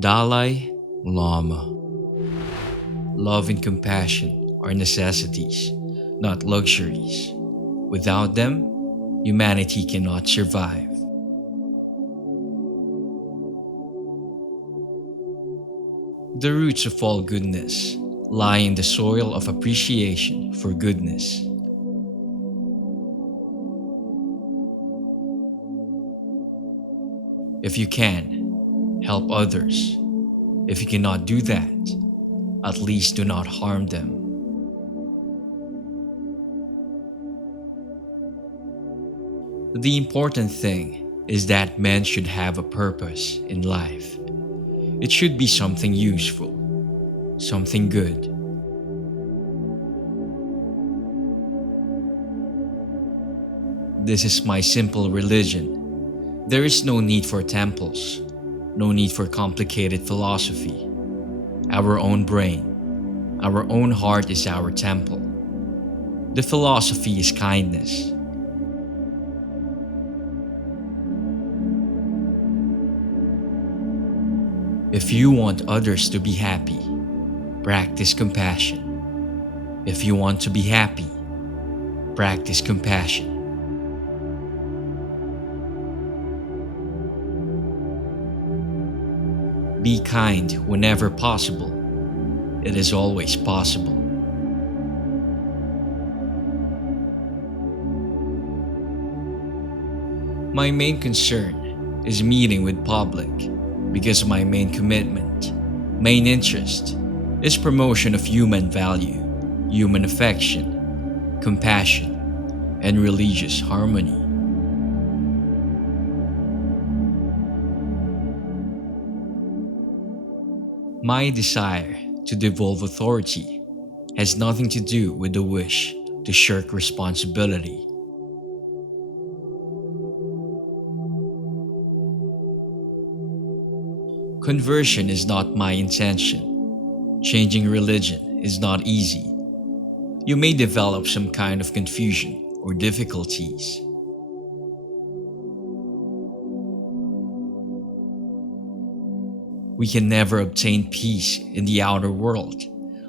Dalai Lama. Love and compassion are necessities, not luxuries. Without them, humanity cannot survive. The roots of all goodness lie in the soil of appreciation for goodness. If you can, help others. If you cannot do that, at least do not harm them. The important thing is that man should have a purpose in life. It should be something useful, something good. This is my simple religion. There is no need for temples, no need for complicated philosophy. Our own brain, our own heart is our temple. The philosophy is kindness. If you want others to be happy, practice compassion. If you want to be happy, practice compassion. Be kind whenever possible. It is always possible. My main concern is meeting with public because my main commitment, main interest, is promotion of human value, human affection, compassion, and religious harmony. My desire to devolve authority has nothing to do with the wish to shirk responsibility. Conversion is not my intention. Changing religion is not easy. You may develop some kind of confusion or difficulties. We can never obtain peace in the outer world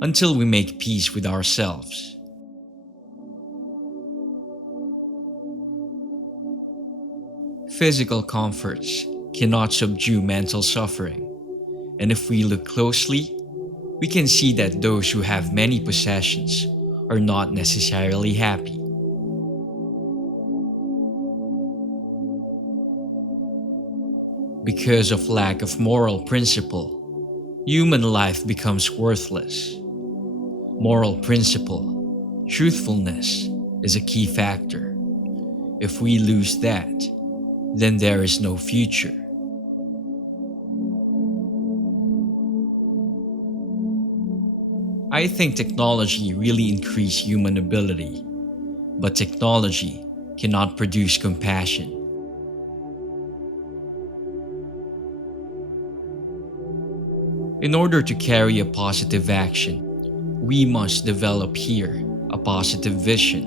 until we make peace with ourselves. Physical comforts cannot subdue mental suffering, and if we look closely, we can see that those who have many possessions are not necessarily happy. Because of lack of moral principle, human life becomes worthless. Moral principle, truthfulness, is a key factor. If we lose that, then there is no future. I think technology really increased human ability, but technology cannot produce compassion. In order to carry a positive action, we must develop here a positive vision.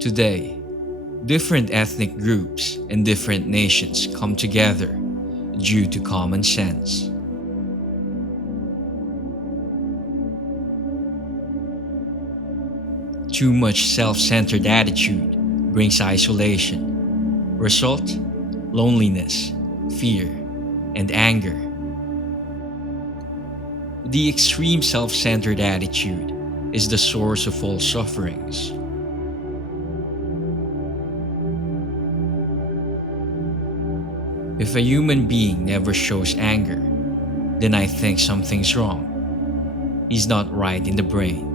Today, different ethnic groups and different nations come together due to common sense. Too much self-centered attitude brings isolation. Result: loneliness, fear, and anger. The extreme self-centered attitude is the source of all sufferings. If a human being never shows anger, then I think something's wrong. He's not right in the brain.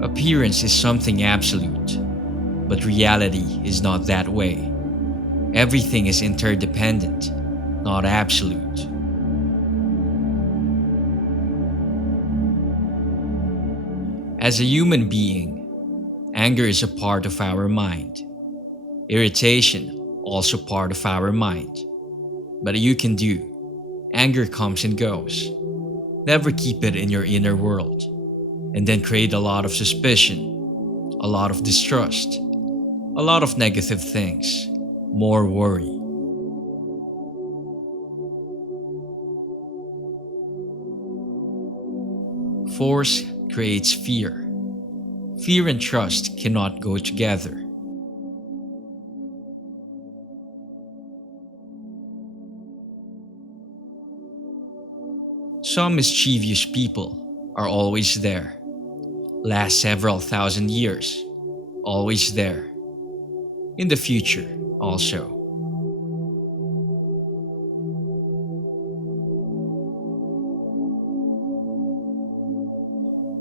Appearance is something absolute, but reality is not that way. Everything is interdependent, not absolute. As a human being, anger is a part of our mind. Irritation, also part of our mind. But you can do. Anger comes and goes. Never keep it in your inner world. and then create a lot of suspicion, a lot of distrust, a lot of negative things, more worry. Force creates fear. Fear and trust cannot go together. Some mischievous people are always there, last several thousand years, always there, in the future also.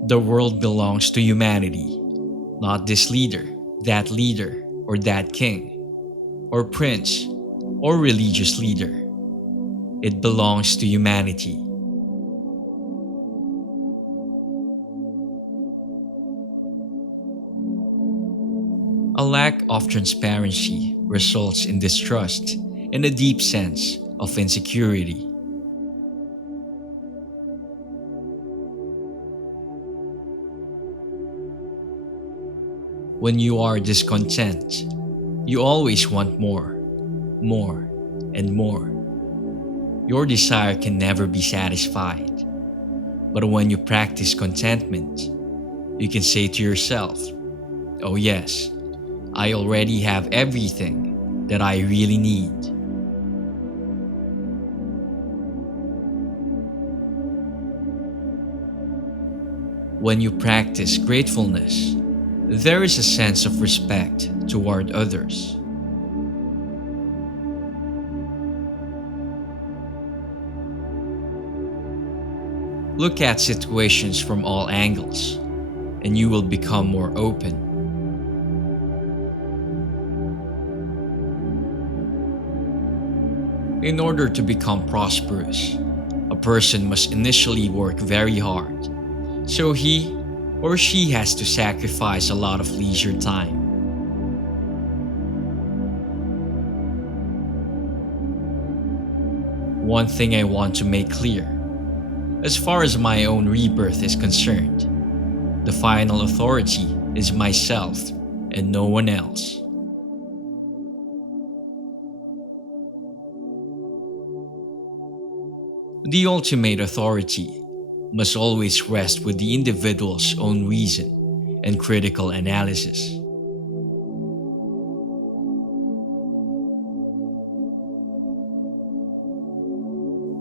The world belongs to humanity, not this leader, or that king, or prince, or religious leader. It belongs to humanity. A lack of transparency results in distrust and a deep sense of insecurity. When you are discontent, you always want more, and more. Your desire can never be satisfied. But when you practice contentment, you can say to yourself, "Oh yes, I already have everything that I really need." When you practice gratefulness, there is a sense of respect toward others. Look at situations from all angles, and you will become more open. In order to become prosperous, a person must initially work very hard, so he or she has to sacrifice a lot of leisure time. One thing I want to make clear, as far as my own rebirth is concerned, the final authority is myself and no one else. The ultimate authority must always rest with the individual's own reason and critical analysis.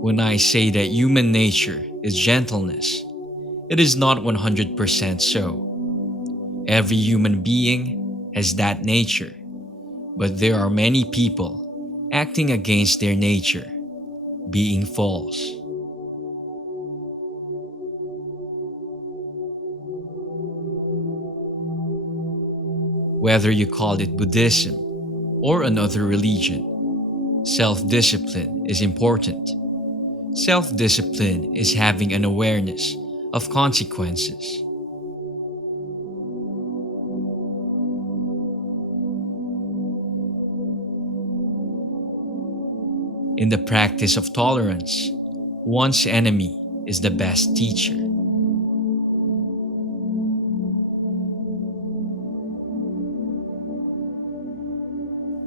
When I say that human nature is gentleness, it is not 100% so. Every human being has that nature, but there are many people acting against their nature, being false. Whether you call it Buddhism or another religion, self-discipline is important. Self-discipline is having an awareness of consequences. In the practice of tolerance, one's enemy is the best teacher.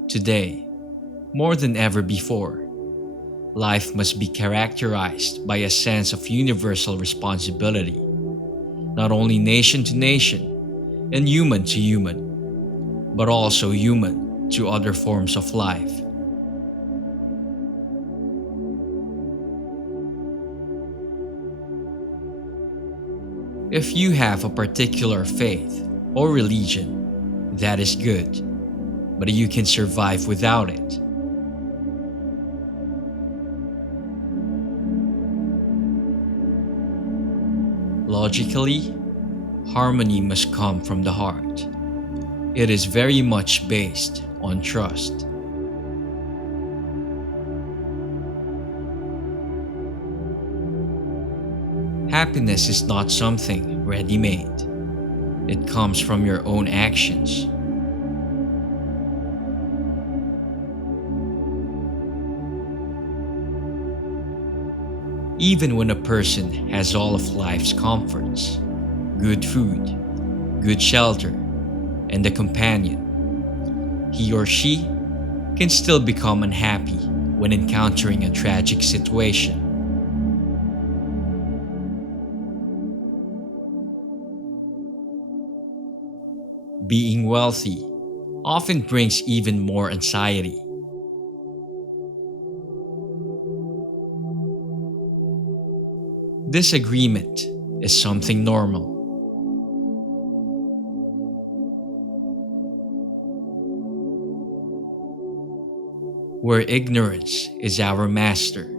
Today, more than ever before, life must be characterized by a sense of universal responsibility, not only nation to nation and human to human, but also human to other forms of life. If you have a particular faith or religion, that is good, but you can survive without it. Logically, harmony must come from the heart. It is very much based on trust. Happiness is not something ready-made. It comes from your own actions. Even when a person has all of life's comforts, good food, good shelter, and a companion, he or she can still become unhappy when encountering a tragic situation. Being wealthy often brings even more anxiety. Disagreement is something normal. Where ignorance is our master,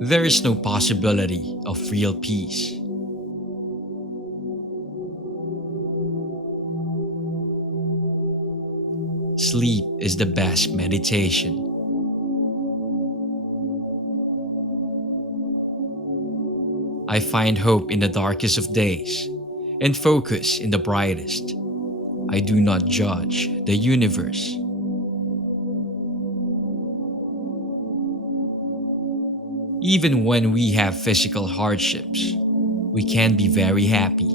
there is no possibility of real peace. Sleep is the best meditation. I find hope in the darkest of days and focus in the brightest. I do not judge the universe. Even when we have physical hardships, we can be very happy.